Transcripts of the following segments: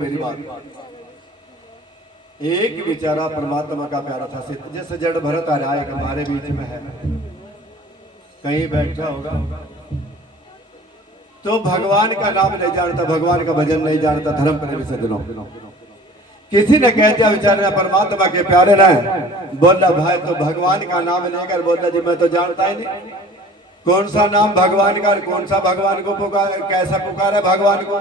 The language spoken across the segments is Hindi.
मेरी बात, एक बेचारा परमात्मा का प्यारा था, जैसे जड़ भरत आ रहा है हमारे बीच में है, कहीं बैठा होगा तो भगवान का नाम नहीं जानता, भगवान का भजन नहीं जानता, धर्म प्रेमी सज्जनों। किसी ने कह दिया बेचारे परमात्मा के प्यारे ना, बोला भाई तो भगवान का नाम लेकर, बोला जी मैं तो जानता ही नहीं कौन सा नाम भगवान का, कौन सा भगवान को पुकार, कैसा पुकारा भगवान को।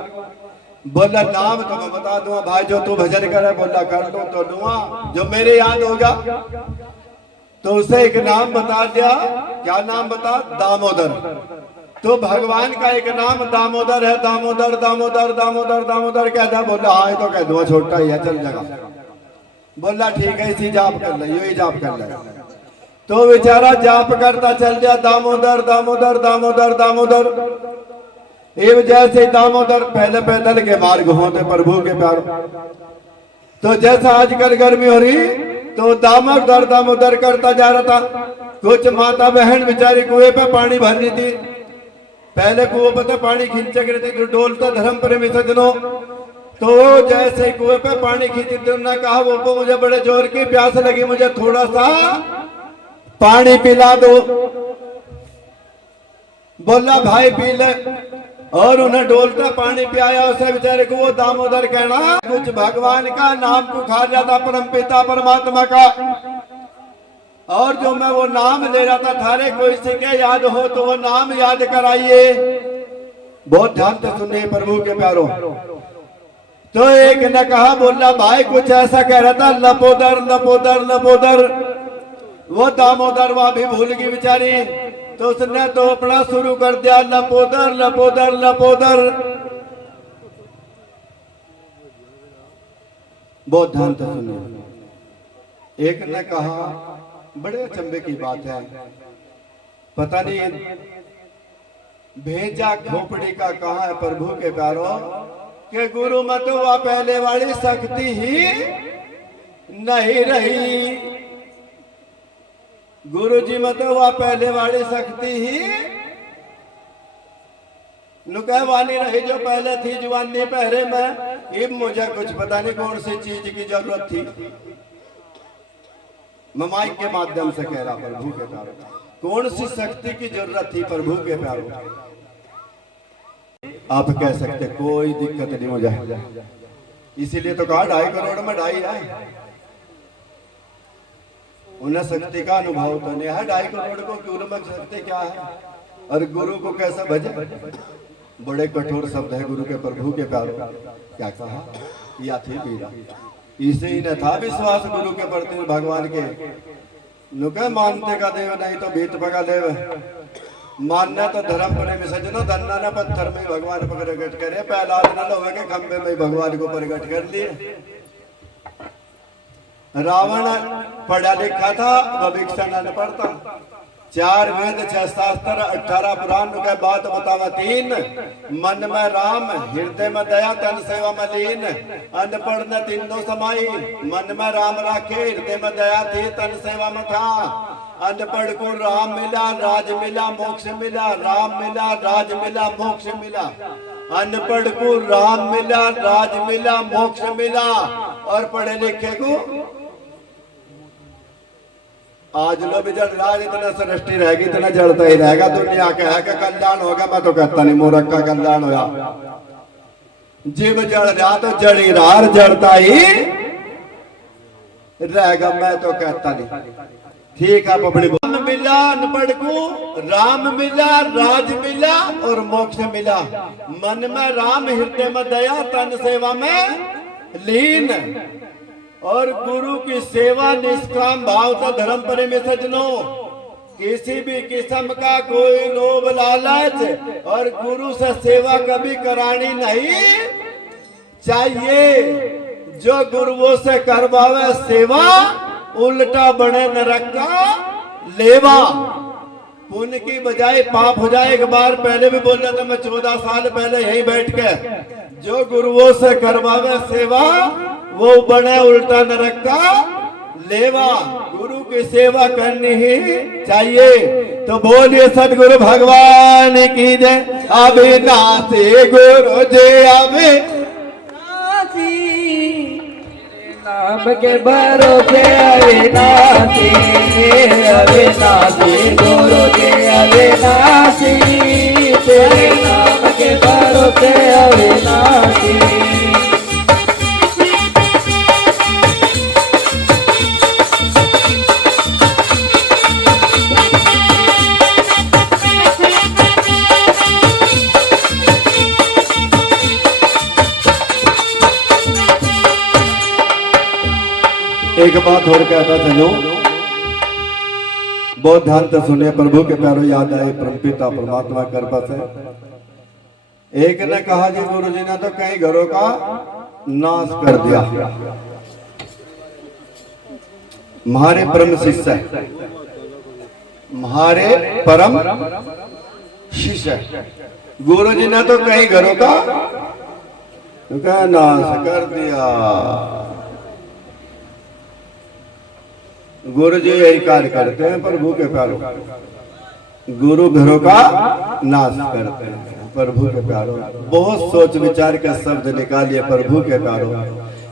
बोला नाम तो मैं बता दूंगा भाई, जो तू भजन करे बोला कर दो तो दूंगा, जो मेरे याद होगा। तो उसे एक नाम बता दिया, क्या नाम बता, दामोदर। तो भगवान का एक नाम दामोदर है, दामोदर दामोदर दामोदर दामोदर कहता। बोला हाँ तो कह दूंगा, छोटा ही है चल जगा। बोला ठीक है इसी जाप कर ले, यही जाप कर ले। तो बेचारा जाप करता चल गया, दामोदर दामोदर दामोदर दामोदर। एव जैसे दामोदर पहले पैदल के मार्ग होते प्रभु के प्यार। तो जैसा आजकल गर्मी हो रही तो दामोदर दामोदर करता जा रहा था। कुछ माता बहन बेचारी कुएं पे पानी भर रही थी, पहले कुएं पे पानी खींच रही थी, डोलता धर्म प्रेमी सज्जनों। तो जैसे कुएं पे पानी खींची थी, उन्होंने कहा वो मुझे बड़े जोर की प्यास लगी, मुझे थोड़ा सा पानी पिला दो। बोला भाई पी ले, और उन्हें डोलता पानी पियाया। उसे बेचारे को वो दामोदर कहना, कुछ भगवान का नाम पुकार रहा था, परम पिता परमात्मा का। और जो मैं वो नाम ले रहा था, थारे कोई से के याद हो तो वो नाम याद कराइए। बहुत ध्यान से सुनिए प्रभु के प्यारों। तो एक ने कहा, बोला भाई कुछ ऐसा कह रहा था, लपोदर लपोदर लपोदर। वो दामोदर वहां भी भूल गई बेचारी। तो उसने तो अपना शुरू कर दिया, लपोदर लपोदर लपोदर। बहुत ध्यान से सुनिए। एक ने कहा, बड़े अचंभे की बात है, पता नहीं भेजा खोपड़ी का कहाँ है प्रभु के प्यारों, के गुरु मत हुआ पहले वाली शक्ति ही नहीं रही। गुरु जी मत हुआ पहले वाली शक्ति ही नुकहवानी रही, जो पहले थी जवानी पहरे में। अब मुझे कुछ पता नहीं कौन सी चीज की जरूरत थी। मैं माइक के माध्यम से कह रहा प्रभु के प्यारों, कौन सी शक्ति की जरूरत थी प्रभु के प्यारों। आप कह सकते कोई दिक्कत नहीं मुझे, इसीलिए तो कहा 2.5 करोड़ में 2.5 है। उन्हें शक्ति का अनुभव तो नहीं है, 2.5 करोड़ को गुरु में शक्ति क्या है, और गुरु को कैसा भजे। बड़े कठोर शब्द है गुरु के प्रभु के प्यारों। क्या कहा, या थी पीड़ा, इसे ही न था विश्वास गुरु के प्रति भगवान के। नुके मानते का देव नहीं तो भीत पका देव, मानना तो धर्म प्रेमी सज्जनों। धन्ना न पत्थर में भगवान प्रकट करे, पहला न लोहे के खंबे में भगवान को प्रकट कर लिए। रावण पढ़ा लिखा था, वह भिक्षा न पढ़ता। 4 वेद 6 शास्त्र 18 पुराण के बात बतावा 3। मन में राम हृदय में दया, तन सेवा में लीन। अनपढ़ न 3 दो समाई, मन में राम राखे, हृदय में दया थी, तन सेवा में था। अनपढ़ को राम मिला, राज मिला, मोक्ष मिला। राम मिला, राज मिला, मोक्ष मिला। अनपढ़ को राम मिला, राज मिला, मोक्ष मिला। और पढ़े लिखे को आज लो भी जड़ राज इतना सृष्टि रहेगी, इतना जड़ता ही रहेगा। दुनिया का है कि कल्याण होगा, मैं तो कहता नहीं मूर्ख का कल्याण होगा। जीव जड़ रहा तो जड़ी रार जड़ता ही रहेगा, मैं तो कहता नहीं। ठीक है पबड़ी। राम मिला अनपढ़ को, राम मिला, राज मिला और मोक्ष मिला। मन में राम, हृदय में दया, तन सेवा में लीन। और गुरु की सेवा निष्काम भाव से धर्म प्रेमी सज्जनों। किसी भी किस्म का कोई लोभ लालच और गुरु से सेवा कभी करानी नहीं चाहिए। जो गुरुओं से करवावे सेवा, उल्टा बने नरक का लेवा। पुण्य की बजाय पाप हो जाए। एक बार पहले भी बोल रहा था मैं, 14 साल पहले यहीं बैठ के, जो गुरुओं से करवावे सेवा, वो बने उल्टा नरक का लेवा। गुरु की सेवा करनी ही चाहिए। तो बोलिए सदगुरु भगवान की जय। अविनाशी गुरु जी अविनाशी नाम के भरोसे अविनाशी, अविनाशी गुरु के अविनाशी, तेरे नाम के भरोसे अविनाशी। एक बात और कहता चलो, बहुत ध्यान से सुनिए, प्रभु के प्यारो याद आए परमपिता परमात्मा कृपा से। एक ने कहा जी गुरु जी ने तो कई घरों का नाश कर दिया। हमारे परम शिष्य, हमारे परम शिष्य गुरु जी ने तो कई घरों का नाश कर दिया। गुरु जी यही कार्य करते हैं प्रभु के प्यारो, गुरु घरों का नाश करते हैं प्रभु के प्यारो। बहुत सोच विचार के शब्द निकालिए प्रभु के प्यारो।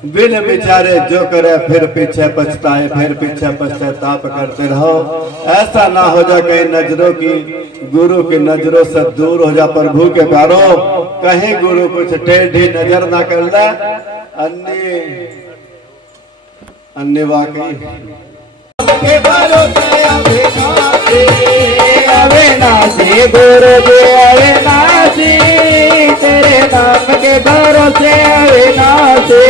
बिन विचारे जो करे फिर पीछे पछताए, फिर पीछे पश्चाताप करते रहो। ऐसा ना हो जाए कहीं नजरों की, गुरु की नजरों से दूर हो जा प्रभु के प्यारो। कहीं गुरु कुछ टेढ़ी नजर ना कर ले, अन्य वाकई के भरोसे अविनाशी, अविनाशी गुरु जी अविनाशी, तेरे नाम के भरोसे अविनाशी।